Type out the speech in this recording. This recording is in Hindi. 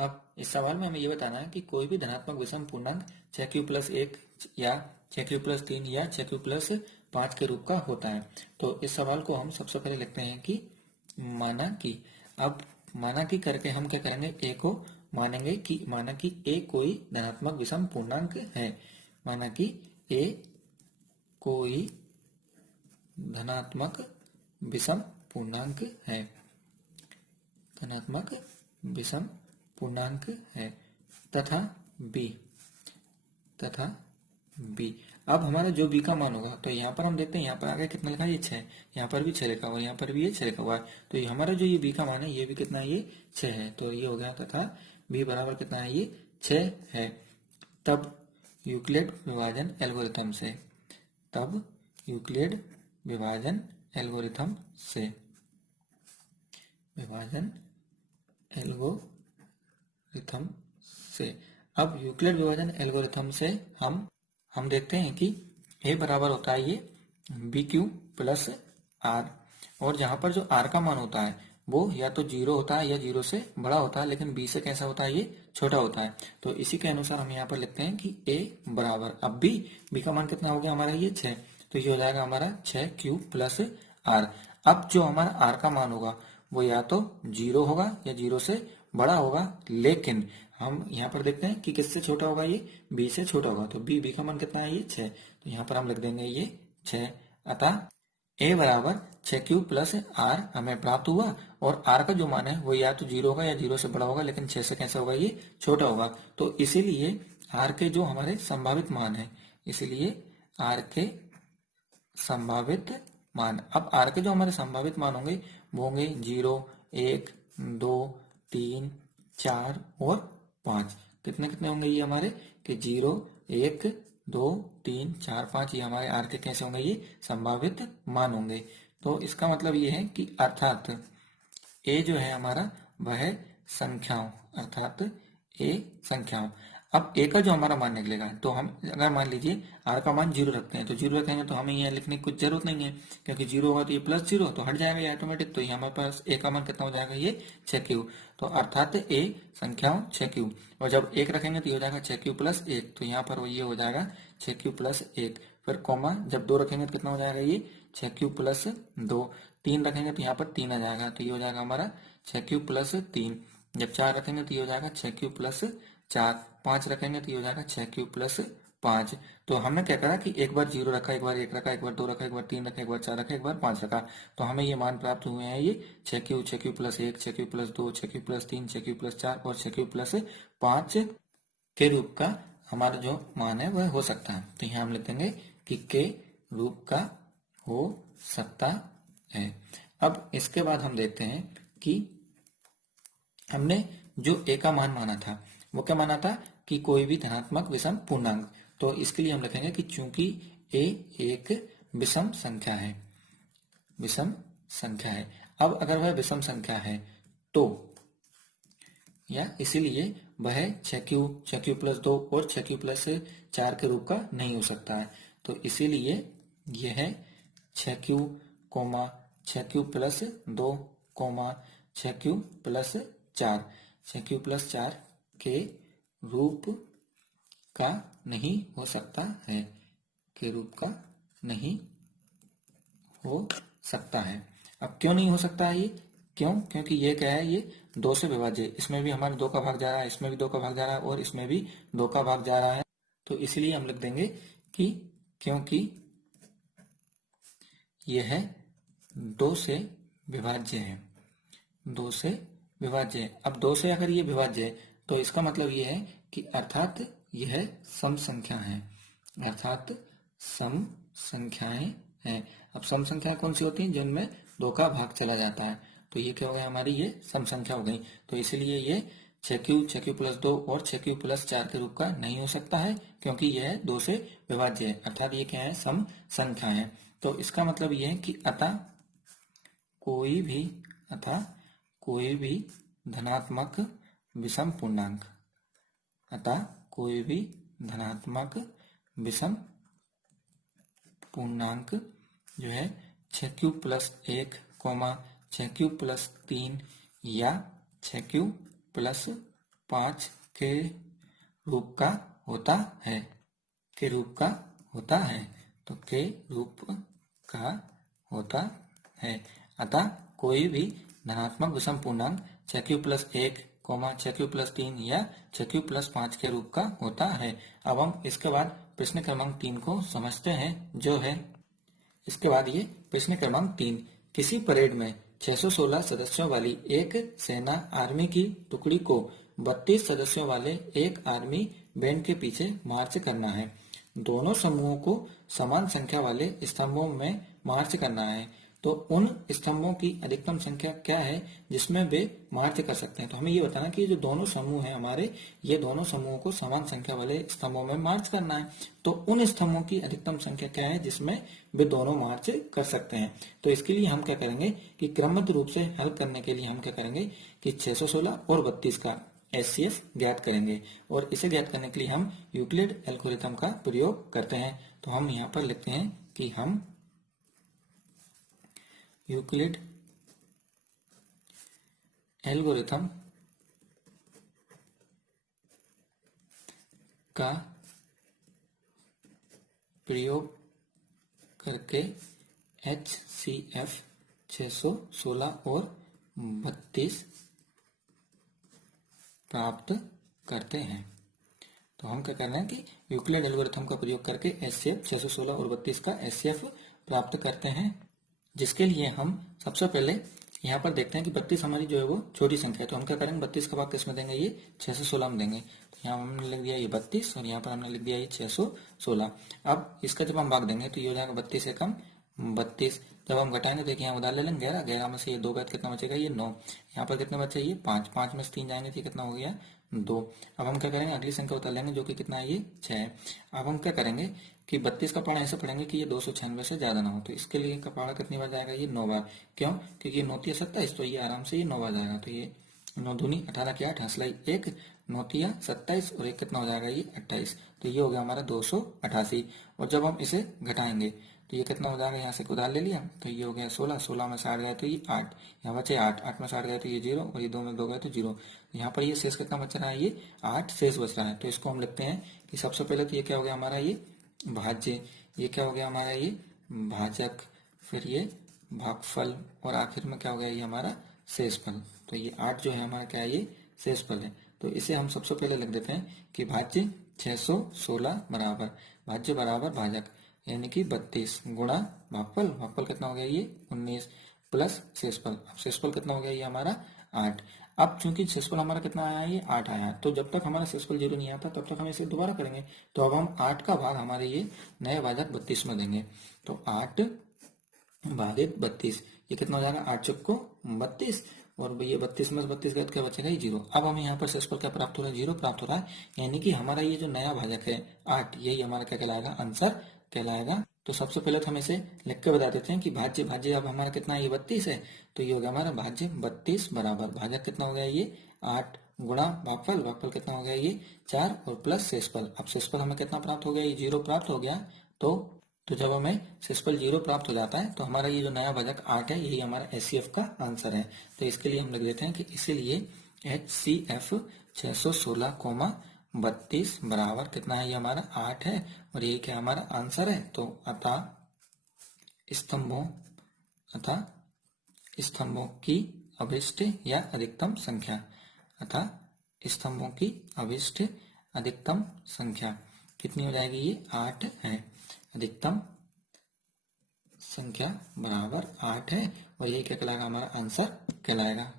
अब इस सवाल में हमें ये बताना है कि कोई भी धनात्मक विषम पूर्णांक 6q+1 या 6q+3 या 6q+5 के रूप का होता है। तो इस सवाल को हम सबसे पहले लिखते हैं कि माना कि। अब माना कि करके हम क्या करेंगे, ए को मानेंगे कि माना कि ए कोई धनात्मक विषम पूर्णांक है। माना कि ए कोई धनात्मक विषम पूर्णांक है, धनात्मक विषम पूर्णांक है तथा बी। अब हमारा जो बी का मान होगा, तो यहाँ पर हम देखते हैं, यहाँ पर आगे कितना लिखा है, ये 6, यहाँ पर भी 6 लिखा हुआ है, यहाँ पर भी ये 6 लिखा हुआ है। तो ये हमारा जो ये बी का मान है, ये भी कितना है, ये 6 है। तो ये हो गया तथा बी बराबर कितना है, ये 6 है। तब यूक्लिड विभाजन एल्गोरिथम से, तब यूक्लिड विभाजन एल्गोरिथम से, विभाजन एल्गोरिथम से। अब यूक्लिड विभाजन एल्गोरिथम से हम देखते हैं कि ए बराबर होता है ये बी क्यू प्लस आर, और जहां पर जो आर का मान होता है वो या तो 0 होता है या 0 से बड़ा होता है, लेकिन बी से कैसा होता है, ये छोटा होता है। तो इसी के अनुसार हम यहाँ पर लिखते हैं कि ए बराबर, अब बी का मान कितना हो गया हमारा, ये 6, तो ये हो जाएगा हमारा 6q प्लस आर। अब जो हमारा आर का मान होगा वो या तो 0 होगा या 0 से बड़ा होगा, लेकिन हम यहाँ पर देखते हैं कि किससे छोटा होगा, ये बी से छोटा होगा। तो बी का मान कितना है, ये 6, तो यहाँ पर हम लिख देंगे ये 6। अतः ए बराबर 6q प्लस आर हमें प्राप्त हुआ, और आर का जो मान है वो या तो 0 होगा या 0 से बड़ा होगा, लेकिन 6 से कैसा होगा, ये छोटा होगा। तो इसीलिए आर के जो हमारे संभावित मान है, इसलिए आर के संभावित मान, अब आर के जो हमारे संभावित मान होंगे वो होंगे 0, 1, 2, 3, 4 और 5। कितने कितने होंगे ये हमारे, कि 0, 1, 2, 3, 4, 5, ये हमारे आर के कैसे होंगे, ये संभावित मान होंगे। तो इसका मतलब ये है कि अर्थात ए जो है हमारा वह संख्याओं, अर्थात ए संख्याओं। अब ए का जो हमारा मान निकलेगा, तो हम अगर मान लीजिए आर का मान 0 रखते हैं, तो 0 रखेंगे तो हमें यहाँ लिखने की कुछ जरूरत नहीं है, क्योंकि 0 होगा तो ये +0 तो हट जाएगा ये ऑटोमेटिक। तो ये हमारे पास ए का मान कितना हो जाएगा, ये 6q। तो अर्थात ए संख्याओं 6q, और जब 1 रखेंगे तो ये हो जाएगा 6q प्लस 1, तो यहाँ पर ये हो जाएगा 6q प्लस 1। फिर कॉमा जब 2 रखेंगे तो कितना हो जाएगा, ये 6q प्लस 2। 3 रखेंगे तो यहाँ पर 3 आ जाएगा, तो ये हो जाएगा हमारा 6q प्लस 3। जब 4 रखेंगे तो ये हो जाएगा 6q प्लस 4। 5 रखेंगे तो ये हो जाएगा 6q प्लस 5। तो हमने क्या करा कि एक बार 0 रखा, एक बार 1 रखा, एक बार 2 रखा, एक बार 3 रखा, एक बार 4 रखा, एक बार 5 रखा। तो हमें ये मान प्राप्त हुए हैं, ये 6q, 6q plus 1, 6q plus 2, 6q plus 3, 6q plus 4 और 6q प्लस 5 के रूप का हमारा जो मान है वह हो सकता है। तो यहाँ हम लिख देंगे कि के रूप का हो सकता है। अब इसके बाद हम देखते हैं कि हमने जो ए का मान माना था वो क्या माना था, कि कोई भी धनात्मक विषम पूर्णांक। तो इसके लिए हम लिखेंगे कि चूंकि ए एक विषम संख्या है, विषम संख्या है। अब अगर वह विषम संख्या है तो, या इसीलिए वह 6q प्लस 2 और 6q प्लस 4 के रूप का नहीं हो सकता है। तो इसीलिए यह 6q, 6q plus 2, 6q plus 4, 6q plus 4 के रूप का नहीं हो सकता है, के रूप का नहीं हो सकता है। अब क्यों नहीं हो सकता है ये, क्यों, क्योंकि ये क्या है, ये 2 से विभाज्य है। इसमें भी हमारे 2 का भाग जा रहा है, इसमें भी 2 का भाग जा रहा है और इसमें भी 2 का भाग जा रहा है। तो इसलिए हम लिख देंगे कि क्योंकि यह 2 से विभाज्य है, 2 से विभाज्य है। अब 2 से अगर ये विभाज्य है तो इसका मतलब ये है कि अर्थात यह सम संख्या है, अर्थात सम संख्याएं हैं। अब सम संख्या कौन सी होती हैं, जिनमें 2 का भाग चला जाता है। तो ये क्या हो गया, हमारी ये सम संख्या हो गई। तो इसलिए ये 6q प्लस 2 और 6q प्लस 4 के रूप का नहीं हो सकता है, क्योंकि यह 2 से विभाज्य है, अर्थात ये क्या है, सम संख्या है। तो इसका मतलब ये है कि अतः कोई भी धनात्मक विषम पूर्णांक, अतः कोई भी धनात्मक विषम पूर्णांक जो है 6q प्लस 1, 6q प्लस 3 या 6q प्लस 5 के रूप का होता है, के रूप का होता है, तो के रूप का होता है। अतः कोई भी धनात्मक विषम पूर्णांक 6q प्लस 1, 6q प्लस 3 या 6q प्लस 5 के रूप का होता है। अब हम इसके बाद प्रश्न क्रमांक 3 को समझते हैं, जो है इसके बाद ये प्रश्न क्रमांक 3, किसी परेड में 616 सदस्यों वाली एक सेना आर्मी की टुकड़ी को 32 सदस्यों वाले एक आर्मी बैंड के पीछे मार्च करना है। दोनों समूहों को समान संख्या वाले स्तंभों में मार्च करना है, तो उन स्तंभों की अधिकतम संख्या क्या है जिसमें वे मार्च कर सकते हैं। तो हमें ये बताना कि जो दोनों समूह हैं हमारे, ये दोनों समूहों को समान संख्या वाले स्तंभों में मार्च करना है, तो उन स्तंभों की अधिकतम संख्या क्या है जिसमें वे दोनों मार्च कर सकते हैं। तो इसके लिए हम क्या करेंगे कि क्रमबद्ध रूप से हल करने के लिए हम क्या करेंगे कि 616 और 32 का एचसीएफ ज्ञात करेंगे, और इसे ज्ञात करने के लिए हम यूक्लिड एल्गोरिथम का प्रयोग करते हैं। तो हम यहाँ पर लिखते हैं कि हम यूक्लिड एल्गोरिथम का प्रयोग करके एचसीएफ 616 और 32 प्राप्त करते हैं। तो हम क्या कर रहे हैं कि यूक्लिड एल्गोरिथम का प्रयोग करके एचसीएफ 616 और 32 का एचसीएफ प्राप्त करते हैं, जिसके लिए हम सबसे पहले यहाँ पर देखते हैं कि 32 हमारी जो है वो छोटी संख्या है, तो हम क्या करेंगे 32 का भाग किस में देंगे, ये 616 में देंगे। तो यहाँ हमने लिख दिया ये 32 और यहाँ पर हमने लिख दिया ये 616। अब इसका जब हम भाग देंगे तो ये हो जाएगा 32 से कम 32। जब हम घटाएंगे देखिए यहाँ उधार ले लेंगे 11, 11 में से ये 2 गए कितना बचेगा, ये 9। यहाँ पर कितने बचे, ये 5, 5 में से 3 जाएंगे तो कितना हो गया 2। अब हम क्या करेंगे अगली संख्या उतार लेंगे जो कि कितना है, ये 6 है। अब हम क्या करेंगे कि 32 का पढ़ा ऐसे पढ़ेंगे कि ये 296 से ज्यादा ना हो, तो इसके लिए का पढ़ा कितनी बार जाएगा, ये 9 बार। क्यों, क्योंकि ये 9 × 27, तो ये आराम से ये 9 बार जाएगा। तो ये 9 दूनी 18 की 8, हंसलाई 1, 9 × 27 और 1 कितना हो जाएगा, ये 28। तो ये हो गया हमारा 288। और जब हम इसे घटाएंगे तो ये कितना हो जाएगा, यहाँ से उधार ले लिया तो ये हो गया 16, 16 में 60 गए तो ये 8, यहाँ बचे 8, 8 में 60 गए तो ये 0 और ये 2 में 2 गए तो 0। यहाँ पर ये शेष कितना बच रहा है, ये 8 शेष बच रहा है। तो इसको हम लिखते हैं कि सबसे पहले तो ये क्या हो गया हमारा, ये भाज्य, ये क्या हो गया हमारा, ये भाजक, फिर ये भागफल और आखिर में क्या हो गया, ये हमारा शेषफल। तो ये 8 जो है हमारा क्या है, ये शेषफल है। तो इसे हम सबसे पहले लिख देते हैं कि भाज्य 616 बराबर भाज्य बराबर भाजक यानी कि 32 गुणा भागफल, भागफल कितना हो गया, ये 19 प्लस शेषफल। अब शेषफल कितना हो गया, ये हमारा 8। अब चूंकि शेषफल हमारा कितना आया है, ये 8 आया है, तो जब तक हमारा शेषफल 0 नहीं आता तब तक हम इसे दोबारा करेंगे। तो अब हम 8 का भाग हमारे ये नए भाजक 32 में देंगे। तो 8 भागित 32, ये कितना हो जाएगा, 8 चौको 32 और ये 32 में 32 गए क्या बचेगा, ये 0। अब हमें यहाँ पर शेषफल क्या प्राप्त हो रहा है, 0 प्राप्त हो रहा है, यानी कि हमारा ये जो नया भाजक है 8, यही हमारा क्या कहलाएगा, आंसर कहलाएगा। तो सबसे पहले तो हम इसे लिख के बता देते हैं कि भाज्य भाज्य अब हमारा कितना है, ये 32 है, तो ये हो गया हमारा भाज्य 32 बराबर भाजक कितना हो गया, ये 8 गुणा भागफल, भागफल कितना हो गया, ये 4 और प्लस शेषफल। अब शेषफल हमें कितना प्राप्त हो गया, ये 0 प्राप्त हो गया। तो जब हमें शेषफल 0 प्राप्त हो जाता है तो हमारा ये जो नया भाजक 8 है यही हमारा एचसीएफ का आंसर है। तो इसके लिए हम लिख देते हैं कि इसीलिए एचसीएफ 616, 32 बराबर कितना है, ये हमारा 8 है और ये क्या हमारा आंसर है। तो अतः स्तंभों की अभिष्ट या अधिकतम संख्या, अतः स्तंभों की अभिष्ट अधिकतम संख्या कितनी हो जाएगी, ये 8 है। अधिकतम संख्या बराबर 8 है और ये क्या कहलाएगा, हमारा आंसर कहलाएगा।